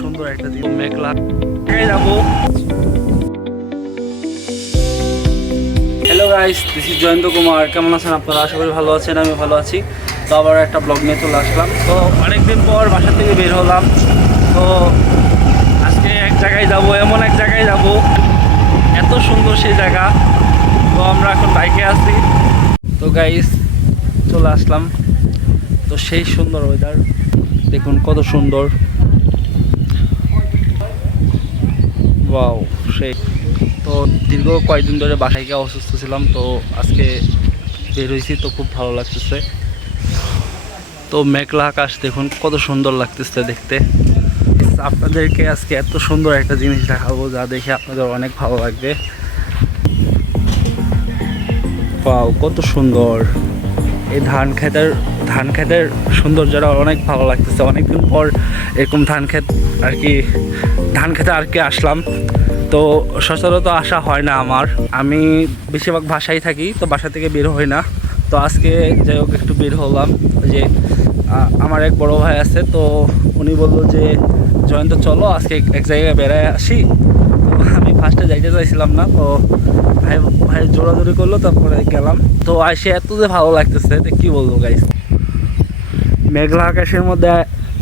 সুন্দর একটা দিন, মেঘলা যাবো। Hello guys, this is Jayanta Kumar. কেমন আছেন আপনারা? আশা করি ভালো আছেন, আমি ভালো আছি। তো আবার একটা ব্লগ নিয়ে চলে আসলাম। তো অনেকদিন পর বাসা থেকে বের হলাম। তো আজকে এক জায়গায় যাব, এমন এক জায়গায় যাব, এত সুন্দর সেই জায়গা। তো আমরা এখন বাইকে আছি। তো গাইস চলে আসলাম। তো সেই সুন্দর ওয়েদার দেখুন, কত সুন্দর। ওয়াও, সেই। তো দীর্ঘ কয়েকদিন ধরে বাসায় গিয়ে অসুস্থ ছিলাম, তো আজকে বের হয়েছি, তো খুব ভালো লাগতেছে। তো মেঘলা আকাশ দেখুন, কত সুন্দর লাগতেছে দেখতে। আপনাদেরকে আজকে এত সুন্দর একটা জিনিস দেখাবো, যা দেখে আপনাদের অনেক ভালো লাগবে। ওয়াও, কত সুন্দর। এই ধান খেতের সৌন্দর্যটা অনেক ভালো লাগতেছে। অনেকদিন পর এরকম ধান খেতে আর কি আসলাম। তো সচরাচর আসা হয় না আমার, আমি বেশিরভাগ বাসায় থাকি, তো বাসা থেকে বের হই না। তো আজকে যাই হোক একটু বের হলাম। যে আমার এক বড় ভাই আছে, তো উনি বললো যে জয়ন্ত চলো আজকে এক জায়গায় বেড়ায় আসি। তো আমি ফার্স্টে যাইতে চাইছিলাম না, তো ভাই জোরাজোরি করলো, তারপরে গেলাম। তো আসে এত যে ভালো লাগতেছে, তো কি বলবো গাইস। মেঘলা আকাশের মধ্যে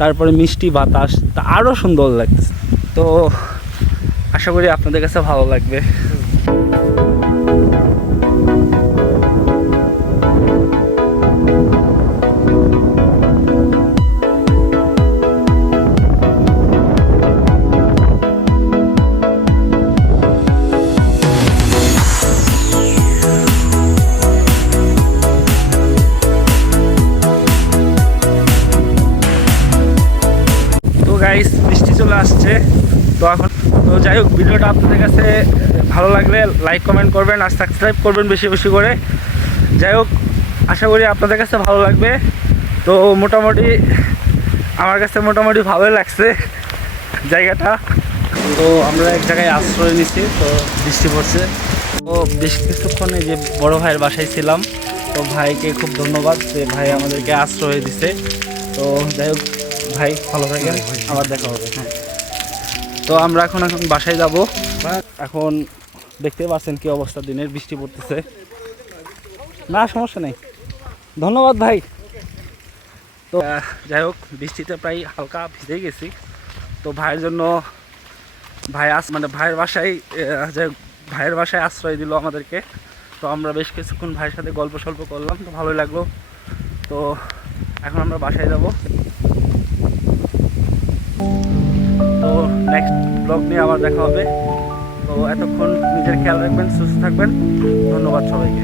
তারপরে মিষ্টি বাতাস, তা আরও সুন্দর লাগতেছে। তো আশা করি আপনাদের কাছে ভালো লাগবে। গাইস বৃষ্টি চলে আসছে। তো এখন তো যাই হোক, ভিডিওটা আপনাদের কাছে ভালো লাগলে লাইক কমেন্ট করবেন আর সাবস্ক্রাইব করবেন বেশি বেশি করে। যাই হোক, আশা করি আপনাদের কাছে ভালো লাগবে। তো মোটামুটি আমার কাছে মোটামুটি ভালোই লাগছে জায়গাটা। তো আমরা এক জায়গায় আশ্রয় নিছি, তো বৃষ্টি পড়ছে। তো বেশ কিছুক্ষণে যে বড় ভাইয়ের বাসায় ছিলাম, তো ভাইকে খুব ধন্যবাদ যে ভাই আমাদেরকে আশ্রয় দিছে। তো যাই হোক ভাই, ভালো থাকেন, আবার দেখা হবে। হ্যাঁ, তো আমরা এখন বাসায় যাব। এখন দেখতে পাচ্ছেন কি অবস্থা, দিনের বৃষ্টি পড়তেছে। না সমস্যা নেই, ধন্যবাদ ভাই। তো যাই হোক, বৃষ্টিতে প্রায় হালকা ভিজে গেছি। তো ভাইয়ের জন্য ভাইয়ের বাসায় আশ্রয় দিল আমাদেরকে। তো আমরা বেশ কিছুক্ষণ ভাইয়ের সাথে গল্প সল্প করলাম, তো ভালোই লাগলো। তো এখন আমরা বাসায় যাব। তো নেক্সট ব্লগ নিয়ে আবার দেখা হবে। তো এতক্ষণ নিজের খেয়াল রাখবেন, সুস্থ থাকবেন। ধন্যবাদ সবাইকে।